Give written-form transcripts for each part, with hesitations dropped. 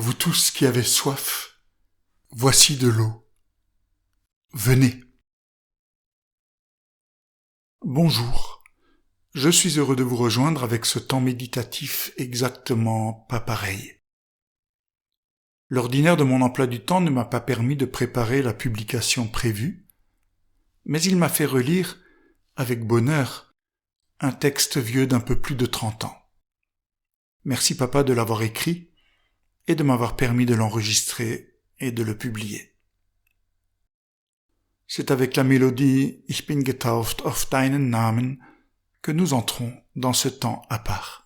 vous tous qui avez soif, voici de l'eau. Venez. Bonjour. Je suis heureux de vous rejoindre avec ce temps méditatif exactement pas pareil. L'ordinaire de mon emploi du temps ne m'a pas permis de préparer la publication prévue, mais il m'a fait relire, avec bonheur, un texte vieux d'un peu plus de 30 ans. Merci papa de l'avoir écrit et de m'avoir permis de l'enregistrer et de le publier. C'est avec la mélodie Ich bin getauft auf deinen Namen que nous entrons dans ce temps à part.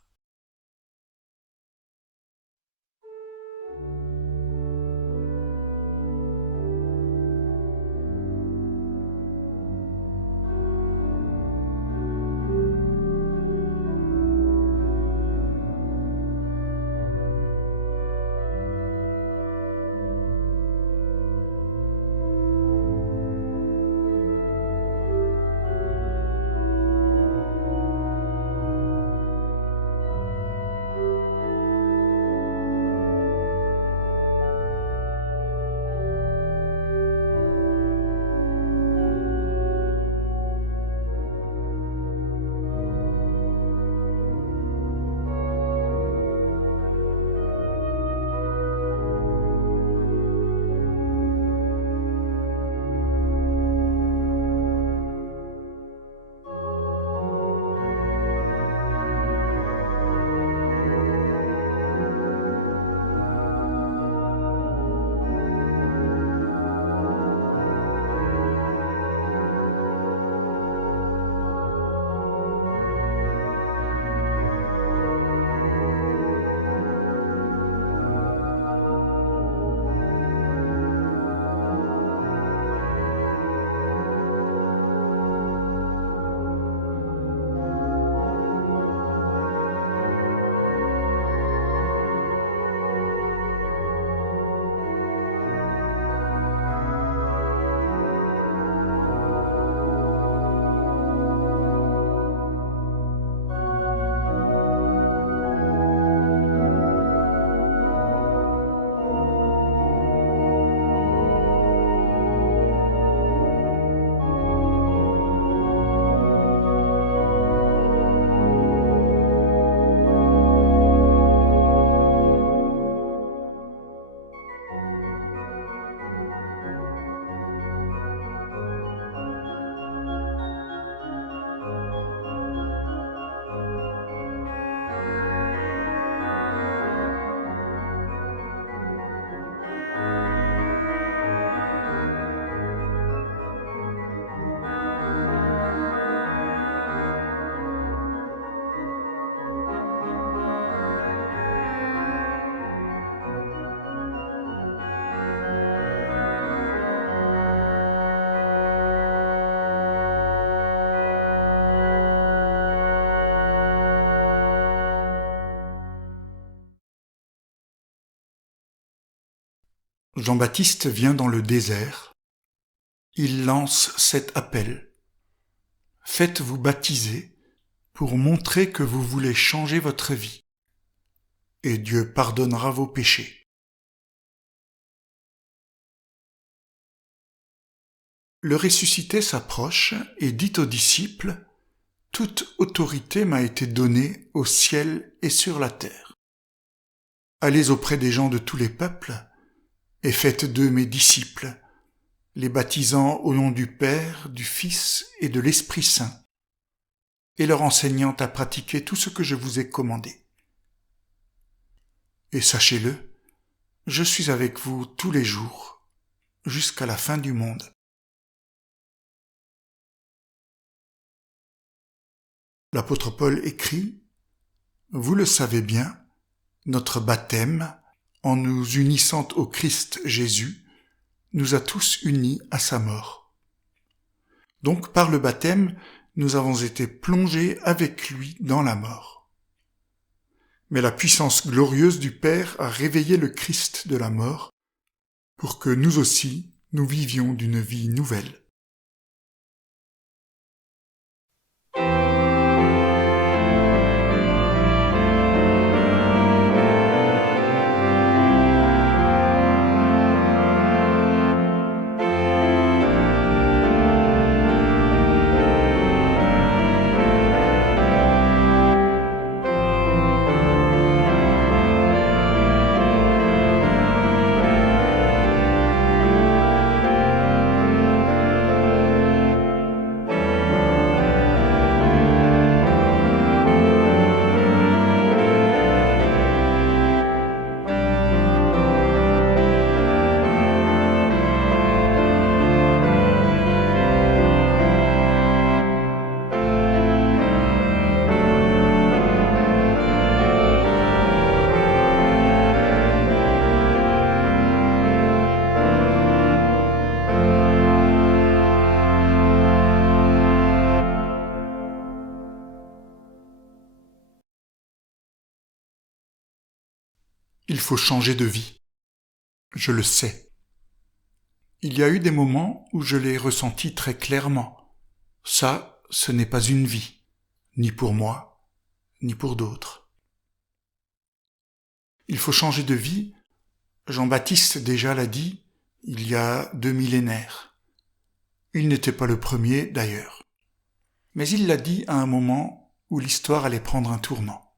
Jean-Baptiste vient dans le désert. Il lance cet appel. Faites-vous baptiser pour montrer que vous voulez changer votre vie. Et Dieu pardonnera vos péchés. Le ressuscité s'approche et dit aux disciples : « Toute autorité m'a été donnée au ciel et sur la terre. Allez auprès des gens de tous les peuples et faites d'eux mes disciples, les baptisant au nom du Père, du Fils et de l'Esprit Saint, et leur enseignant à pratiquer tout ce que je vous ai commandé. Et sachez-le, je suis avec vous tous les jours, jusqu'à la fin du monde. » L'apôtre Paul écrit : « Vous le savez bien, notre baptême, en nous unissant au Christ Jésus, nous a tous unis à sa mort. Donc par le baptême, nous avons été plongés avec lui dans la mort. Mais la puissance glorieuse du Père a réveillé le Christ de la mort pour que nous aussi, nous vivions d'une vie nouvelle. » Il faut changer de vie. Je le sais. Il y a eu des moments où je l'ai ressenti très clairement. Ça, ce n'est pas une vie, ni pour moi, ni pour d'autres. Il faut changer de vie. Jean-Baptiste déjà l'a dit il y a 2 millénaires. Il n'était pas le premier d'ailleurs. Mais il l'a dit à un moment où l'histoire allait prendre un tournant.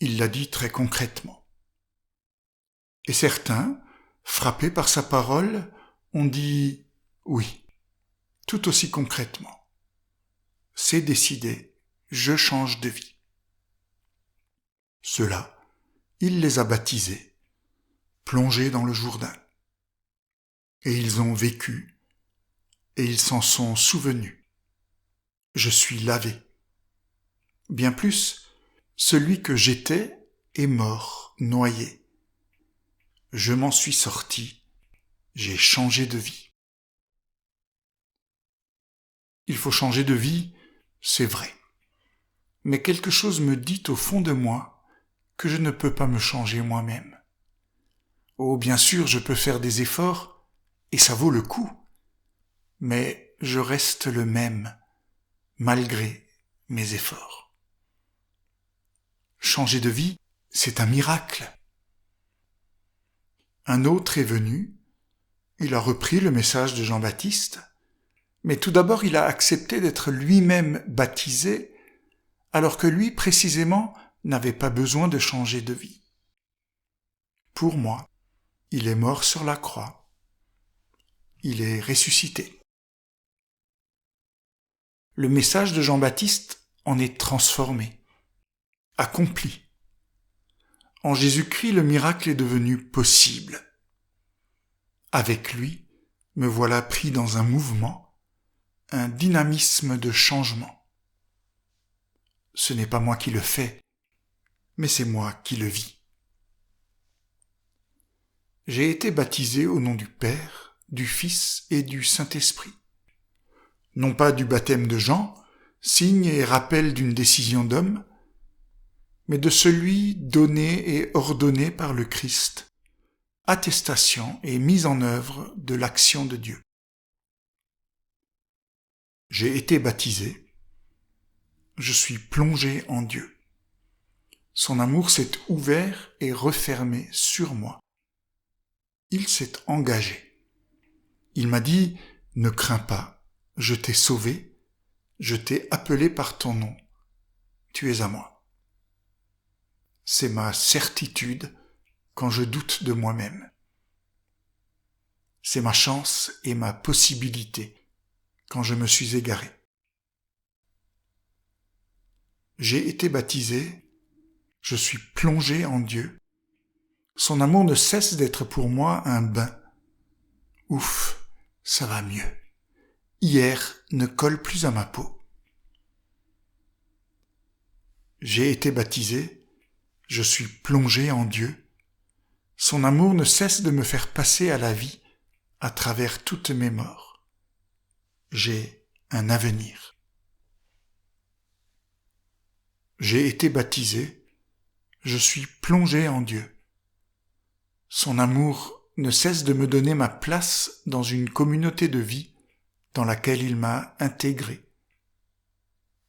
Il l'a dit très concrètement. Et certains, frappés par sa parole, ont dit oui, tout aussi concrètement. C'est décidé, je change de vie. Ceux-là, il les a baptisés, plongés dans le Jourdain. Et ils ont vécu, et ils s'en sont souvenus. Je suis lavé. Bien plus, celui que j'étais est mort, noyé. Je m'en suis sorti, j'ai changé de vie. Il faut changer de vie, c'est vrai. Mais quelque chose me dit au fond de moi que je ne peux pas me changer moi-même. Oh, bien sûr, je peux faire des efforts, et ça vaut le coup. Mais je reste le même, malgré mes efforts. Changer de vie, c'est un miracle. Un autre est venu, il a repris le message de Jean-Baptiste, mais tout d'abord il a accepté d'être lui-même baptisé, alors que lui, précisément, n'avait pas besoin de changer de vie. Pour moi, il est mort sur la croix. Il est ressuscité. Le message de Jean-Baptiste en est transformé, accompli. En Jésus-Christ, le miracle est devenu possible. Avec lui, me voilà pris dans un mouvement, un dynamisme de changement. Ce n'est pas moi qui le fais, mais c'est moi qui le vis. J'ai été baptisé au nom du Père, du Fils et du Saint-Esprit. Non pas du baptême de Jean, signe et rappel d'une décision d'homme, mais de celui donné et ordonné par le Christ, attestation et mise en œuvre de l'action de Dieu. J'ai été baptisé, je suis plongé en Dieu. Son amour s'est ouvert et refermé sur moi. Il s'est engagé. Il m'a dit, ne crains pas, je t'ai sauvé, je t'ai appelé par ton nom, tu es à moi. C'est ma certitude quand je doute de moi-même. C'est ma chance et ma possibilité quand je me suis égaré. J'ai été baptisé, je suis plongé en Dieu. Son amour ne cesse d'être pour moi un bain. Ouf, ça va mieux. Hier ne colle plus à ma peau. J'ai été baptisé, je suis plongé en Dieu. Son amour ne cesse de me faire passer à la vie à travers toutes mes morts. J'ai un avenir. J'ai été baptisé, je suis plongé en Dieu. Son amour ne cesse de me donner ma place dans une communauté de vie dans laquelle il m'a intégré.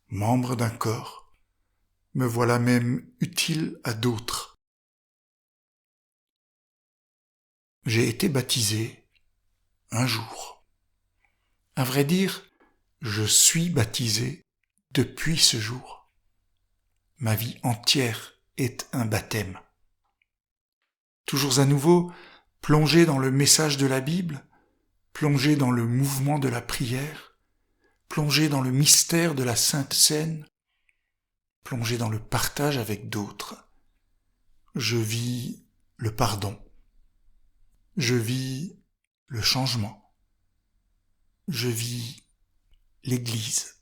Membre d'un corps, me voilà même utile à d'autres. J'ai été baptisé un jour. À vrai dire, je suis baptisé depuis ce jour. Ma vie entière est un baptême. Toujours à nouveau, plongé dans le message de la Bible, plongé dans le mouvement de la prière, plongé dans le mystère de la Sainte Seine, plongé dans le partage avec d'autres. Je vis le pardon. Je vis le changement. Je vis l'Église.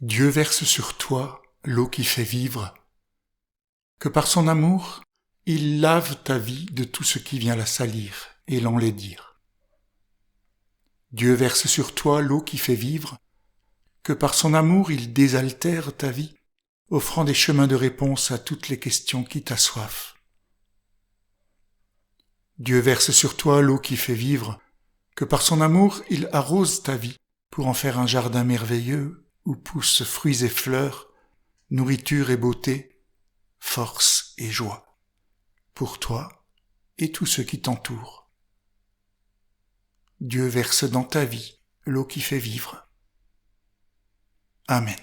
Dieu verse sur toi l'eau qui fait vivre, que par son amour, il lave ta vie de tout ce qui vient la salir et l'enlaidir. Dieu verse sur toi l'eau qui fait vivre, que par son amour il désaltère ta vie, offrant des chemins de réponse à toutes les questions qui t'assoiffent. Dieu verse sur toi l'eau qui fait vivre, que par son amour il arrose ta vie pour en faire un jardin merveilleux où poussent fruits et fleurs, nourriture et beauté, force et joie, pour toi et tous ceux qui t'entourent. Dieu verse dans ta vie l'eau qui fait vivre. Amen.